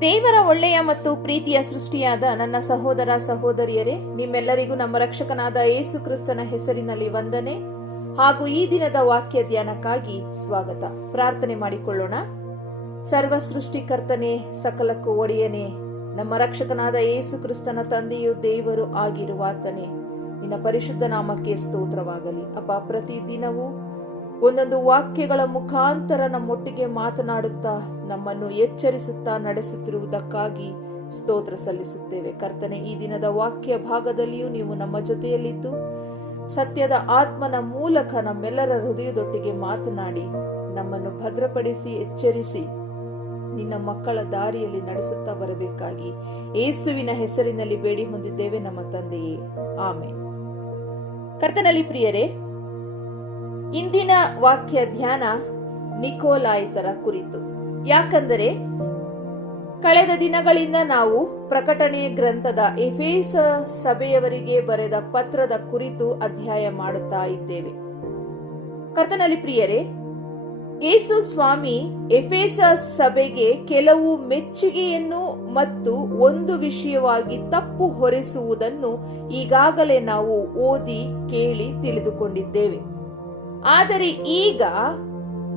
ದೇವರ ಒಳ್ಳೆಯ ಮತ್ತು ಪ್ರೀತಿಯ ಸೃಷ್ಟಿಯಾದ ನನ್ನ ಸಹೋದರ ಸಹೋದರಿಯರೇ, ನಿಮ್ಮೆಲ್ಲರಿಗೂ ನಮ್ಮ ರಕ್ಷಕನಾದ ಯೇಸು ಕ್ರಿಸ್ತನ ಹೆಸರಿನಲ್ಲಿ ವಂದನೆ ಹಾಗೂ ಈ ದಿನದ ವಾಕ್ಯ ಧ್ಯಾನಕ್ಕಾಗಿ ಸ್ವಾಗತ. ಪ್ರಾರ್ಥನೆ ಮಾಡಿಕೊಳ್ಳೋಣ. ಸರ್ವ ಸೃಷ್ಟಿಕರ್ತನೆ, ಸಕಲಕ್ಕೂ ಒಡೆಯನೆ, ನಮ್ಮ ರಕ್ಷಕನಾದ ಯೇಸು ಕ್ರಿಸ್ತನ ತಂದೆಯು ದೇವರು ಆಗಿರುವಾತನೇ, ನಿನ್ನ ಪರಿಶುದ್ಧ ನಾಮಕ್ಕೆ ಸ್ತೋತ್ರವಾಗಲಿ. ಅಪ್ಪ ಪ್ರತಿ ದಿನವೂ ಒಂದೊಂದು ವಾಕ್ಯಗಳ ಮುಖಾಂತರ ನಮ್ಮೊಟ್ಟಿಗೆ ಮಾತನಾಡುತ್ತಾ ನಮ್ಮನ್ನು ಎಚ್ಚರಿಸುತ್ತಾ ನಡೆಸುತ್ತಿರುವುದಕ್ಕಾಗಿ ಸ್ತೋತ್ರ ಸಲ್ಲಿಸುತ್ತೇವೆ. ಕರ್ತನೆ, ಈ ದಿನದ ವಾಕ್ಯ ಭಾಗದಲ್ಲಿಯೂ ನೀವು ನಮ್ಮ ಜೊತೆಯಲ್ಲಿದ್ದು, ಸತ್ಯದ ಆತ್ಮನ ಮೂಲಕ ನಮ್ಮೆಲ್ಲರ ಹೃದಯದೊಟ್ಟಿಗೆ ಮಾತನಾಡಿ, ನಮ್ಮನ್ನು ಭದ್ರಪಡಿಸಿ, ಎಚ್ಚರಿಸಿ, ನಿನ್ನ ಮಕ್ಕಳ ದಾರಿಯಲ್ಲಿ ನಡೆಸುತ್ತಾ ಬರಬೇಕಾಗಿ ಏಸುವಿನ ಹೆಸರಿನಲ್ಲಿ ಬೇಡಿ ಹೊಂದಿದ್ದೇವೆ ನಮ್ಮ ತಂದೆಯೇ. ಆಮೆ ಕರ್ತನಲ್ಲಿ ಪ್ರಿಯರೇ ಇಂದಿನ ವಾಕ್ಯ ಧ್ಯಾನ ನಿಕೋಲಾಯಿತರ ಕುರಿತು. ಯಾಕಂದರೆ, ಕಳೆದ ದಿನಗಳಿಂದ ನಾವು ಪ್ರಕಟಣೆ ಗ್ರಂಥದ ಎಫೇಸ ಸಭೆಯವರಿಗೆ ಬರೆದ ಪತ್ರದ ಕುರಿತು ಅಧ್ಯಾಯ ಮಾಡುತ್ತಾ ಇದ್ದೇವೆ. ಕರ್ತನಲ್ಲಿ ಪ್ರಿಯರೇ, ಯೇಸು ಸ್ವಾಮಿ ಎಫೇಸ ಸಭೆಗೆ ಕೆಲವು ಮೆಚ್ಚುಗೆಯನ್ನು ಮತ್ತು ಒಂದು ವಿಷಯವಾಗಿ ತಪ್ಪು ಹೊರಿಸುವುದನ್ನು ಈಗಾಗಲೇ ನಾವು ಓದಿ, ಕೇಳಿ ತಿಳಿದುಕೊಂಡಿದ್ದೇವೆ. ಆದರೆ ಈಗ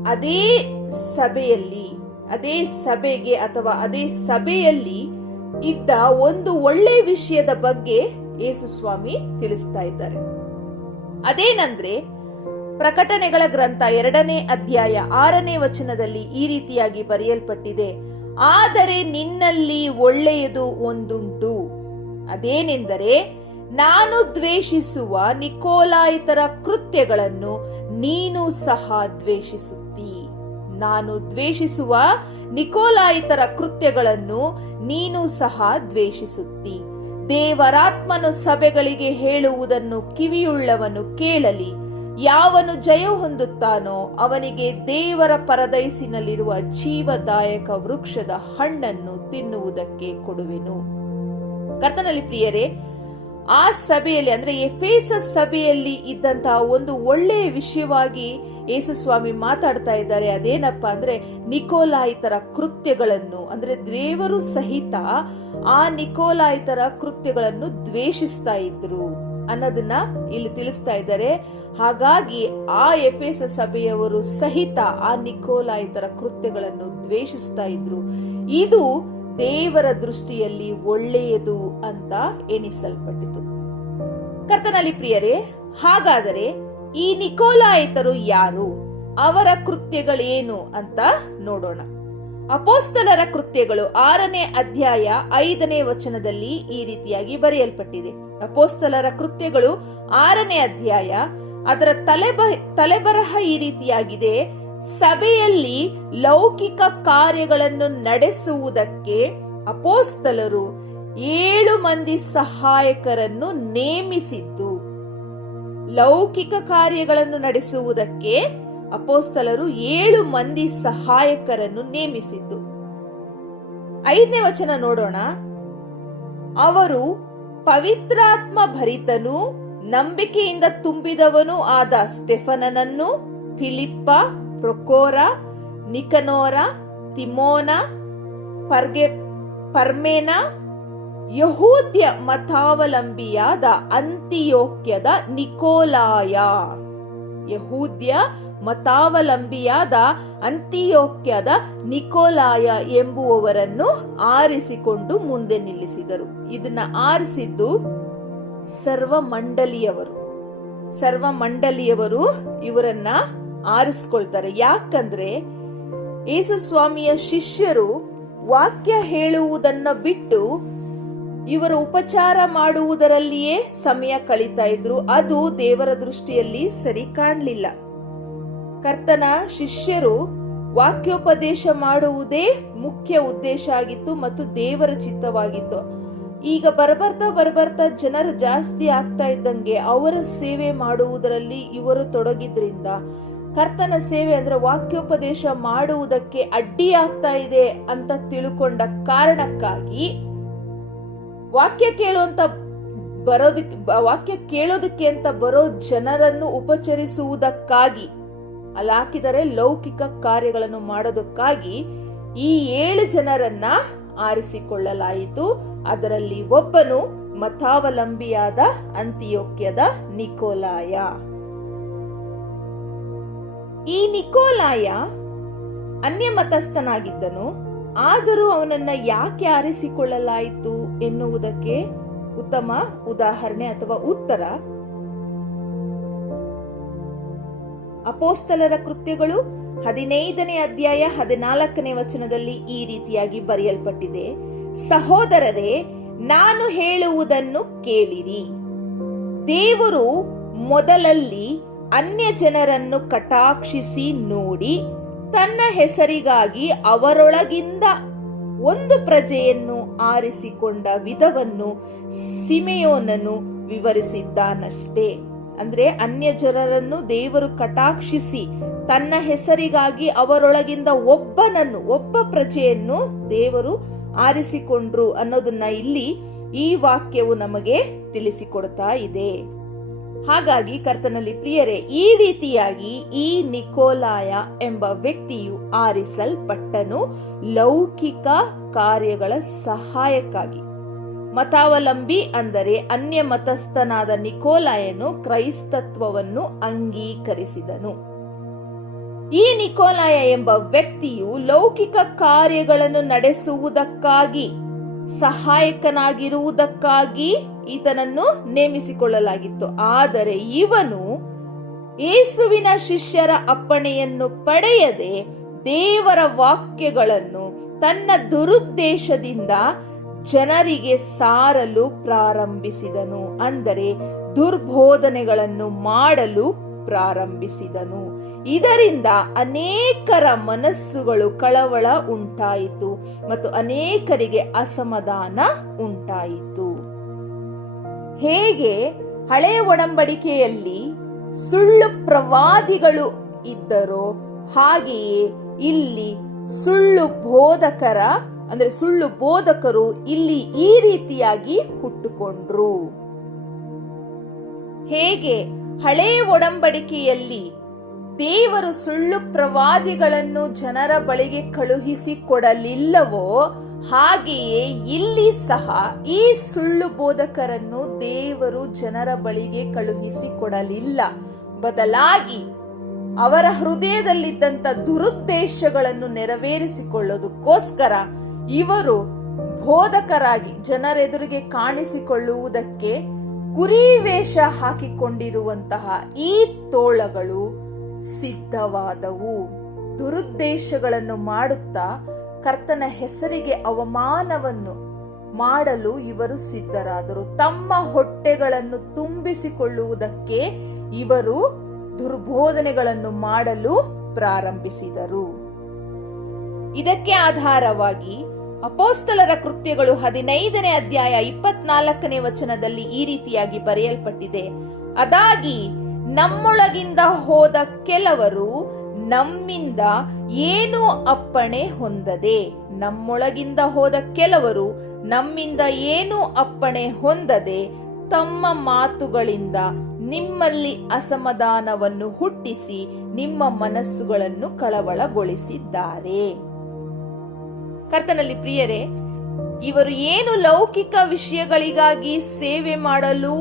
ಅದೇ ಸಭೆಯಲ್ಲಿ, ಅದೇ ಸಭೆಗೆ ಅಥವಾ ಅದೇ ಸಭೆಯಲ್ಲಿ ಇದ್ದ ಒಂದು ಒಳ್ಳೆ ವಿಷಯದ ಬಗ್ಗೆ ಯೇಸು ಸ್ವಾಮಿ ತಿಳಿಸ್ತಾ ಇದ್ದಾರೆ. ಅದೇನಂದ್ರೆ, ಪ್ರಕಟಣೆಗಳ ಗ್ರಂಥ ಎರಡನೇ ಅಧ್ಯಾಯ ಆರನೇ ವಚನದಲ್ಲಿ ಈ ರೀತಿಯಾಗಿ ಬರೆಯಲ್ಪಟ್ಟಿದೆ, ಆದರೆ ನಿನ್ನಲ್ಲಿ ಒಳ್ಳೆಯದು ಒಂದುಂಟು. ಅದೇನೆಂದರೆ, ನಾನು ದ್ವೇಷಿಸುವ ನಿಕೋಲಾಯಿತರ ಕೃತ್ಯಗಳನ್ನು ನೀನು ಸಹ ದ್ವೇಷಿಸುತ್ತಿ. ನಾನು ದ್ವೇಷಿಸುವ ನಿಕೋಲಾಯಿತರ ಕೃತ್ಯಗಳನ್ನು ನೀನು ಸಹ ದ್ವೇಷಿಸುತ್ತಿ. ದೇವರಾತ್ಮನು ಸಭೆಗಳಿಗೆ ಹೇಳುವುದನ್ನು ಕಿವಿಯುಳ್ಳವನು ಕೇಳಲಿ. ಯಾವನು ಜಯ ಹೊಂದುತ್ತಾನೋ ಅವನಿಗೆ ದೇವರ ಪರದೈಸಿನಲ್ಲಿರುವ ಜೀವದಾಯಕ ವೃಕ್ಷದ ಹಣ್ಣನ್ನು ತಿನ್ನುವುದಕ್ಕೆ ಕೊಡುವೆನು. ಕರ್ತನಲ್ಲಿ ಪ್ರಿಯರೇ ಆ ಸಭೆಯಲ್ಲಿ, ಅಂದ್ರೆ ಎಫೇಸ ಸಭೆಯಲ್ಲಿ ಇದ್ದಂತಹ ಒಂದು ಒಳ್ಳೆಯ ವಿಷಯವಾಗಿ ಯೇಸುಸ್ವಾಮಿ ಮಾತಾಡ್ತಾ ಇದ್ದಾರೆ. ಅದೇನಪ್ಪ ಅಂದ್ರೆ ನಿಕೋಲಾಯಿತರ ಕೃತ್ಯಗಳನ್ನು, ಅಂದ್ರೆ ದೇವರು ಸಹಿತ ಆ ನಿಕೋಲಾಯಿತರ ಕೃತ್ಯಗಳನ್ನು ದ್ವೇಷಿಸ್ತಾ ಇದ್ರು ಅನ್ನೋದನ್ನ ಇಲ್ಲಿ ತಿಳಿಸ್ತಾ ಇದ್ದಾರೆ. ಹಾಗಾಗಿ ಆ ಎಫೇಸ ಸಭೆಯವರು ಸಹಿತ ಆ ನಿಕೋಲಾಯಿತರ ಕೃತ್ಯಗಳನ್ನು ದ್ವೇಷಿಸ್ತಾ ಇದ್ರು. ಇದು ದೇವರ ದೃಷ್ಟಿಯಲ್ಲಿ ಒಳ್ಳೆಯದು ಅಂತ ಎಣಿಸಲ್ಪಟ್ಟಿತು. ಕರ್ತನಲ್ಲಿ ಪ್ರಿಯರೇ, ಹಾಗಾದರೆ ಈ ನಿಕೋಲಾಯಿತರು ಯಾರು? ಅವರ ಕೃತ್ಯಗಳೇನು ಅಂತ ನೋಡೋಣ. ಅಪೋಸ್ತಲರ ಕೃತ್ಯಗಳು ಆರನೇ ಅಧ್ಯಾಯ ಐದನೇ ವಚನದಲ್ಲಿ ಈ ರೀತಿಯಾಗಿ ಬರೆಯಲ್ಪಟ್ಟಿದೆ. ಅಪೋಸ್ತಲರ ಕೃತ್ಯಗಳು ಆರನೇ ಅಧ್ಯಾಯ, ಅದರ ತಲೆಬ, ತಲೆಬರಹ ಈ ರೀತಿಯಾಗಿದೆ. ಸಭೆಯಲ್ಲಿ ಲೌಕಿಕ ಕಾರ್ಯಗಳನ್ನು ನಡೆಸುವುದಕ್ಕೆ ಅಪೋಸ್ತಲರು ಏಳು ಮಂದಿ ಸಹಾಯಕರನ್ನು ನೇಮಿಸಿದ್ದು. ಲೌಕಿಕ ಕಾರ್ಯಗಳನ್ನು ನಡೆಸುವುದಕ್ಕೆ ಅಪೋಸ್ತಲರು ಏಳು ಮಂದಿ ಸಹಾಯಕರನ್ನು ನೇಮಿಸಿದ್ದು. ಐದನೇ ವಚನ ನೋಡೋಣ. ಅವರು ಪವಿತ್ರಾತ್ಮ ಭರಿತನು, ನಂಬಿಕೆಯಿಂದ ತುಂಬಿದವನು ಆದ ಸ್ಟೆಫನನನ್ನು ಫಿಲಿಪ್ಪ ಪ್ರೊಕೋರ, ನಿಕನೋರ, ತಿಮೋನ, ಪರ್ಗೆ, ಪರ್ಮೇನ, ಯಹೂದ್ಯ ಮತಾವಲಂಬಿಯಾದ ಅಂತಿಯೋಕ್ಯದ ನಿಕೋಲಾಯ. ಯಹೂದ್ಯ ಮತಾವಲಂಬಿಯಾದ ಅಂತಿಯೋಕ್ಯದ ನಿಕೋಲಾಯ ಎಂಬುವವರನ್ನು ಆರಿಸಿಕೊಂಡು ಮುಂದೆ ನಿಲ್ಲಿಸಿದರು. ಇದನ್ನ ಆರಿಸಿದ್ದು ಸರ್ವ ಮಂಡಲಿಯವರು ಸರ್ವ ಮಂಡಲಿಯವರು ಇವರನ್ನ ಆರಿಸ್ಕೊಳ್ತಾರೆ. ಯಾಕಂದ್ರೆ ಯೇಸು ಸ್ವಾಮಿಯ ಶಿಷ್ಯರು ವಾಕ್ಯ ಹೇಳುವುದನ್ನ ಬಿಟ್ಟು ಇವರ ಉಪಚಾರ ಮಾಡುವುದರಲ್ಲಿಯೇ ಸಮಯ ಕಳೀತಾ ಇದ್ರು. ಅದು ದೇವರ ದೃಷ್ಟಿಯಲ್ಲಿ ಸರಿ ಕಾಣಲಿಲ್ಲ. ಕರ್ತನ ಶಿಷ್ಯರು ವಾಕ್ಯೋಪದೇಶ ಮಾಡುವುದೇ ಮುಖ್ಯ ಉದ್ದೇಶ ಆಗಿತ್ತು ಮತ್ತು ದೇವರ ಚಿತ್ತವಾಗಿತ್ತು. ಈಗ ಬರಬರ್ತಾ ಬರಬರ್ತಾ ಜನರು ಜಾಸ್ತಿ ಆಗ್ತಾ ಇದ್ದಂಗೆ ಅವರ ಸೇವೆ ಮಾಡುವುದರಲ್ಲಿ ಇವರು ತೊಡಗಿದ್ರಿಂದ ಕರ್ತನ ಸೇವೆ ಅಂದ್ರೆ ವಾಕ್ಯೋಪದೇಶ ಮಾಡುವುದಕ್ಕೆ ಅಡ್ಡಿ ಆಗ್ತಾ ಇದೆ ಅಂತ ತಿಳ್ಕೊಂಡ ಕಾರಣಕ್ಕಾಗಿ ವಾಕ್ಯ ಕೇಳುವಂತ ಬರೋದಕ್ಕೆ ವಾಕ್ಯ ಕೇಳೋದಕ್ಕೆ ಅಂತ ಬರೋ ಜನರನ್ನು ಉಪಚರಿಸುವುದಕ್ಕಾಗಿ, ಅಲ್ಲಿ ಹಾಕಿದರೆ ಲೌಕಿಕ ಕಾರ್ಯಗಳನ್ನು ಮಾಡೋದಕ್ಕಾಗಿ ಈ ಏಳು ಜನರನ್ನ ಆರಿಸಿಕೊಳ್ಳಲಾಯಿತು. ಅದರಲ್ಲಿ ಒಬ್ಬನು ಮತಾವಲಂಬಿಯಾದ ಅಂತಿಯೋಕ್ಯದ ನಿಕೋಲಾಯ. ಈ ನಿಕೋಲಾಯ ಅನ್ಯಮತಸ್ಥನಾಗಿದ್ದನು, ಆದರೂ ಅವನನ್ನ ಯಾಕೆ ಆರಿಸಿಕೊಳ್ಳಲಾಯಿತು ಎನ್ನುವುದಕ್ಕೆ ಉತ್ತಮ ಉದಾಹರಣೆ ಅಥವಾ ಉತ್ತರ. ಅಪೋಸ್ತಲರ ಕೃತ್ಯಗಳು ಹದಿನೈದನೇ ಅಧ್ಯಾಯ ಹದಿನಾಲ್ಕನೇ ವಚನದಲ್ಲಿ ಈ ರೀತಿಯಾಗಿ ಬರೆಯಲ್ಪಟ್ಟಿದೆ. ಸಹೋದರರೇ, ನಾನು ಹೇಳುವುದನ್ನು ಕೇಳಿರಿ. ದೇವರು ಮೊದಲಲ್ಲಿ ಅನ್ಯ ಜನರನ್ನು ಕಟಾಕ್ಷಿಸಿ ನೋಡಿ ತನ್ನ ಹೆಸರಿಗಾಗಿ ಅವರೊಳಗಿಂದ ಒಂದು ಪ್ರಜೆಯನ್ನು ಆರಿಸಿಕೊಂಡ ವಿಧವನ್ನು ಸಿಮೆಯೋನನು ವಿವರಿಸಿದ್ದಾನಷ್ಟೇ. ಅಂದ್ರೆ ಅನ್ಯ ಜನರನ್ನು ದೇವರು ಕಟಾಕ್ಷಿಸಿ ತನ್ನ ಹೆಸರಿಗಾಗಿ ಅವರೊಳಗಿಂದ ಒಬ್ಬನನ್ನು, ಒಬ್ಬ ಪ್ರಜೆಯನ್ನು ದೇವರು ಆರಿಸಿಕೊಂಡ್ರು ಅನ್ನೋದನ್ನ ಇಲ್ಲಿ ಈ ವಾಕ್ಯವು ನಮಗೆ ತಿಳಿಸಿಕೊಡ್ತಾ ಇದೆ. ಹಾಗಾಗಿ ಕರ್ತನಲ್ಲಿ ಪ್ರಿಯರೇ, ಈ ರೀತಿಯಾಗಿ ಈ ನಿಕೋಲಾಯ ಎಂಬ ವ್ಯಕ್ತಿಯು ಆರಿಸಲ್ಪಟ್ಟನು ಲೌಕಿಕ ಕಾರ್ಯಗಳ ಸಹಾಯಕ್ಕಾಗಿ. ಮತಾವಲಂಬಿ ಅಂದರೆ ಅನ್ಯ ಮತಸ್ಥನಾದ ನಿಕೋಲಾಯನು ಕ್ರೈಸ್ತತ್ವವನ್ನು ಅಂಗೀಕರಿಸಿದನು. ಈ ನಿಕೋಲಾಯ ಎಂಬ ವ್ಯಕ್ತಿಯು ಲೌಕಿಕ ಕಾರ್ಯಗಳನ್ನು ನಡೆಸುವುದಕ್ಕಾಗಿ ಸಹಾಯಕನಾಗಿರುವುದಕ್ಕಾಗಿ ಈತನನ್ನು ನೇಮಿಸಿಕೊಳ್ಳಲಾಗಿತ್ತು. ಆದರೆ ಇವನು ಯೇಸುವಿನ ಶಿಷ್ಯರ ಅಪ್ಪಣೆಯನ್ನು ಪಡೆಯದೆ ದೇವರ ವಾಕ್ಯಗಳನ್ನು ತನ್ನ ದುರುದ್ದೇಶದಿಂದ ಜನರಿಗೆ ಸಾರಲು ಪ್ರಾರಂಭಿಸಿದನು. ಅಂದರೆ ದುರ್ಬೋಧನೆಗಳನ್ನು ಮಾಡಲು ಪ್ರಾರಂಭಿಸಿದನು. ಇದರಿಂದ ಅನೇಕರ ಮನಸ್ಸುಗಳು ಕಳವಳ ಉಂಟಾಯಿತು ಮತ್ತು ಅನೇಕರಿಗೆ ಅಸಮಾಧಾನ ಉಂಟಾಯಿತು. ಹೇಗೆ? ಹಳೆ ಒಡಂಬಡಿಕೆಯಲ್ಲಿ ಸುಳ್ಳು ಪ್ರವಾದಿಗಳು ಇದ್ದರೋ ಹಾಗೆಯೇ ಇಲ್ಲಿ ಸುಳ್ಳು ಬೋಧಕರ, ಅಂದ್ರೆ ಸುಳ್ಳು ಬೋಧಕರು ಇಲ್ಲಿ ಈ ರೀತಿಯಾಗಿ ಹುಟ್ಟುಕೊಂಡ್ರು. ಹೇಗೆ? ಹಳೆ ಒಡಂಬಡಿಕೆಯಲ್ಲಿ ದೇವರು ಸುಳ್ಳು ಪ್ರವಾದಿಗಳನ್ನು ಜನರ ಬಳಿಗೆ ಕಳುಹಿಸಿ ಕೊಡಲಿಲ್ಲವೋ, ಹಾಗೆಯೇ ಇಲ್ಲಿ ಸಹ ಈ ಸುಳ್ಳು ಬೋಧಕರನ್ನು ದೇವರು ಜನರ ಬಳಿಗೆ ಕಳುಹಿಸಿಕೊಡಲಿಲ್ಲ ಬದಲಾಗಿ ಅವರ ಹೃದಯದಲ್ಲಿದ್ದಂತ ದುರುದ್ದೇಶಗಳನ್ನು ನೆರವೇರಿಸಿಕೊಳ್ಳೋದಕ್ಕೋಸ್ಕರ ಇವರು ಬೋಧಕರಾಗಿ ಜನರೆದುರಿಗೆ ಕಾಣಿಸಿಕೊಳ್ಳುವುದಕ್ಕೆ ಕುರಿವೇಷ ಹಾಕಿಕೊಂಡಿರುವಂತಹ ಈ ತೋಳಗಳು ಸಿದ್ಧವಾದವು. ದುರುದ್ದೇಶಗಳನ್ನು ಮಾಡುತ್ತಾ ಕರ್ತನ ಹೆಸರಿಗೆ ಅವಮಾನವನ್ನು ಮಾಡಲು ಇವರು ಸಿದ್ಧರಾದರು. ತಮ್ಮ ಹೊಟ್ಟೆಗಳನ್ನು ತುಂಬಿಸಿಕೊಳ್ಳುವುದಕ್ಕೆ ಇವರು ದುರ್ಬೋಧನೆಗಳನ್ನು ಮಾಡಲು ಪ್ರಾರಂಭಿಸಿದರು. ಇದಕ್ಕೆ ಆಧಾರವಾಗಿ ಅಪೋಸ್ತಲರ ಕೃತ್ಯಗಳು ಹದಿನೈದನೇ ಅಧ್ಯಾಯ ಇಪ್ಪತ್ನಾಲ್ಕನೇ ವಚನದಲ್ಲಿ ಈ ರೀತಿಯಾಗಿ ಬರೆಯಲ್ಪಟ್ಟಿದೆ. ಅದಾಗಿ ನಮ್ಮೊಳಗಿಂದ ಹೋದ ಕೆಲವರು ನಮ್ಮಿಂದ ಏನೂ ಅಪ್ಪಣೆ ಹೊಂದದೆ. ನಮ್ಮೊಳಗಿಂದ ಹೋದ ಕೆಲವರು ನಮ್ಮಿಂದ ಏನೂ ಅಪ್ಪಣೆ ಹೊಂದದೆ ತಮ್ಮ ಮಾತುಗಳಿಂದ ನಿಮ್ಮಲ್ಲಿ ಅಸಮಾಧಾನವನ್ನು ಹುಟ್ಟಿಸಿ ನಿಮ್ಮ ಮನಸ್ಸುಗಳನ್ನು ಕಳವಳಗೊಳಿಸಿದ್ದಾರೆ. ಕರ್ತನಲ್ಲಿ ಪ್ರಿಯರೇ, ಇವರು ಏನು ಲೌಕಿಕ ವಿಷಯಗಳಿಗಾಗಿ ಸೇವೆ ಮಾಡಲು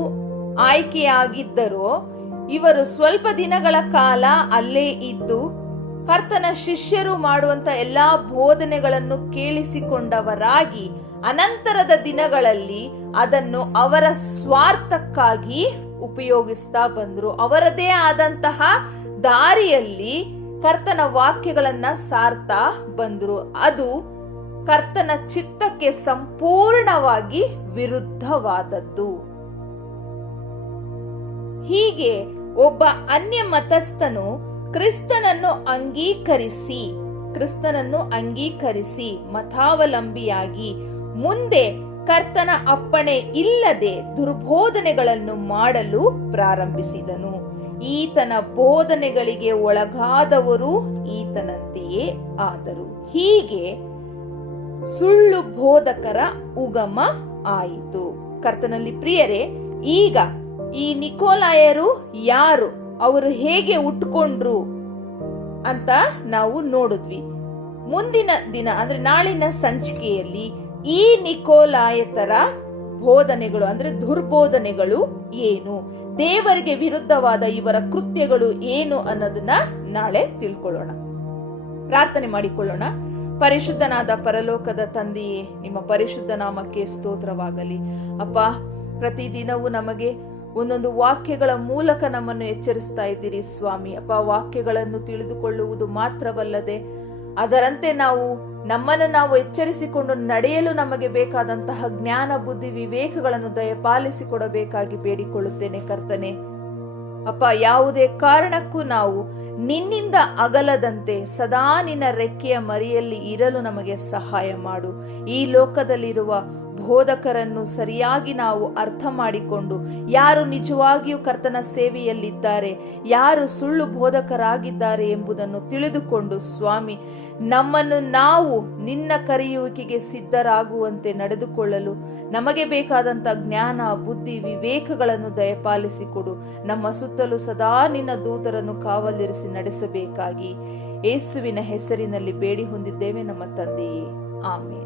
ಆಯ್ಕೆಯಾಗಿದ್ದರೋ ಇವರು ಸ್ವಲ್ಪ ದಿನಗಳ ಕಾಲ ಅಲ್ಲೇ ಇದ್ದು ಕರ್ತನ ಶಿಷ್ಯರು ಮಾಡುವಂತ ಎಲ್ಲಾ ಬೋಧನೆಗಳನ್ನು ಕೇಳಿಸಿಕೊಂಡವರಾಗಿ ಅನಂತರದ ದಿನಗಳಲ್ಲಿ ಅದನ್ನು ಅವರ ಸ್ವಾರ್ಥಕ್ಕಾಗಿ ಉಪಯೋಗಿಸ್ತಾ ಬಂದ್ರು. ಅವರದೇ ಆದಂತಹ ದಾರಿಯಲ್ಲಿ ಕರ್ತನ ವಾಕ್ಯಗಳನ್ನ ಸಾರ್ತಾ ಬಂದ್ರು. ಅದು ಕರ್ತನ ಚಿತ್ತಕ್ಕೆ ಸಂಪೂರ್ಣವಾಗಿ ವಿರುದ್ಧವಾದದ್ದು. ಹೀಗೆ ಒಬ್ಬ ಅನ್ಯ ಮತಸ್ಥನು ಕ್ರಿಸ್ತನನ್ನು ಅಂಗೀಕರಿಸಿ ಕ್ರಿಸ್ತನನ್ನು ಅಂಗೀಕರಿಸಿ ಮತಾವಲಂಬಿಯಾಗಿ ಮುಂದೆ ಕರ್ತನ ಅಪ್ಪಣೆ ಇಲ್ಲದೆ ದುರ್ಬೋಧನೆಗಳನ್ನು ಮಾಡಲು ಪ್ರಾರಂಭಿಸಿದನು. ಈತನ ಬೋಧನೆಗಳಿಗೆ ಒಳಗಾದವರು ಈತನಂತೆಯೇ ಆದರು. ಹೀಗೆ ಸುಳ್ಳು ಬೋಧಕರ ಉಗಮ ಆಯಿತು. ಕರ್ತನಲ್ಲಿ ಪ್ರಿಯರೇ, ಈಗ ಈ ನಿಕೋಲಾಯರು ಯಾರು? ಅವರು ಹೇಗೆ ಉಟ್ಕೊಂಡ್ರು? ಅಂತ ನಾವು ನೋಡಿದ್ವಿ. ಮುಂದಿನ ದಿನ, ಅಂದ್ರೆ ನಾಳಿನ ಸಂಚಿಕೆಯಲ್ಲಿ ಈ ನಿಕೋಲಾಯತರ ಬೋಧನೆಗಳು, ಅಂದ್ರೆ ದುರ್ಬೋಧನೆಗಳು ಏನು? ದೇವರಿಗೆ ವಿರುದ್ಧವಾದ ಇವರ ಕೃತ್ಯಗಳು ಏನು ಅನ್ನೋದನ್ನ ನಾಳೆ ತಿಳ್ಕೊಳ್ಳೋಣ. ಪ್ರಾರ್ಥನೆ ಮಾಡಿಕೊಳ್ಳೋಣ. ಪರಿಶುದ್ಧನಾದ ಪರಲೋಕದ ತಂದೆಯೇ, ನಿಮ್ಮ ಪರಿಶುದ್ಧ ನಾಮಕ್ಕೆ ಸ್ತೋತ್ರವಾಗಲಿ. ಅಪ್ಪ, ಪ್ರತಿದಿನವೂ ನಮಗೆ ಒಂದೊಂದು ವಾಕ್ಯಗಳ ಮೂಲಕ ನಮ್ಮನ್ನು ಎಚ್ಚರಿಸ್ತಾ ಇದ್ದೀರಿ ಸ್ವಾಮಿ. ಅಪ್ಪ, ವಾಕ್ಯಗಳನ್ನು ತಿಳಿದುಕೊಳ್ಳುವುದು ಮಾತ್ರವಲ್ಲದೆ ಅದರಂತೆ ನಾವು ನಮ್ಮನ್ನು ನಾವು ಎಚ್ಚರಿಸಿಕೊಂಡು ನಡೆಯಲು ನಮಗೆ ಬೇಕಾದಂತಹ ಜ್ಞಾನ, ಬುದ್ಧಿ, ವಿವೇಕಗಳನ್ನು ದಯಪಾಲಿಸಿಕೊಡಬೇಕಾಗಿ ಬೇಡಿಕೊಳ್ಳುತ್ತೇನೆ ಕರ್ತನೆ. ಅಪ್ಪ, ಯಾವುದೇ ಕಾರಣಕ್ಕೂ ನಾವು ನಿನ್ನಿಂದ ಅಗಲದಂತೆ ಸದಾ ನಿನ್ನ ರೆಕ್ಕೆಯ ಮರಿಯಲ್ಲಿ ಇರಲು ನಮಗೆ ಸಹಾಯ ಮಾಡು. ಈ ಲೋಕದಲ್ಲಿರುವ ಬೋಧಕರನ್ನು ಸರಿಯಾಗಿ ನಾವು ಅರ್ಥ ಮಾಡಿಕೊಂಡು ಯಾರು ನಿಜವಾಗಿಯೂ ಕರ್ತನ ಸೇವೆಯಲ್ಲಿದ್ದಾರೆ, ಯಾರು ಸುಳ್ಳು ಬೋಧಕರಾಗಿದ್ದಾರೆ ಎಂಬುದನ್ನು ತಿಳಿದುಕೊಂಡು ಸ್ವಾಮಿ, ನಮ್ಮನ್ನು ನಾವು ನಿನ್ನ ಕರೆಯುವಿಕೆಗೆ ಸಿದ್ಧರಾಗುವಂತೆ ನಡೆದುಕೊಳ್ಳಲು ನಮಗೆ ಬೇಕಾದಂಥ ಜ್ಞಾನ, ಬುದ್ಧಿ, ವಿವೇಕಗಳನ್ನು ದಯಪಾಲಿಸಿಕೊಡು. ನಮ್ಮ ಸುತ್ತಲೂ ಸದಾ ನಿನ್ನ ದೂತರನ್ನು ಕಾವಲಿರಿಸಿ ನಡೆಸಬೇಕಾಗಿ. ಯೇಸುವಿನ ಹೆಸರಿನಲ್ಲಿ ಬೇಡಿ ಹೊಂದಿದ್ದೇವೆ ನಮ್ಮ ತಂದೆಯೇ. ಆಮೇಲೆ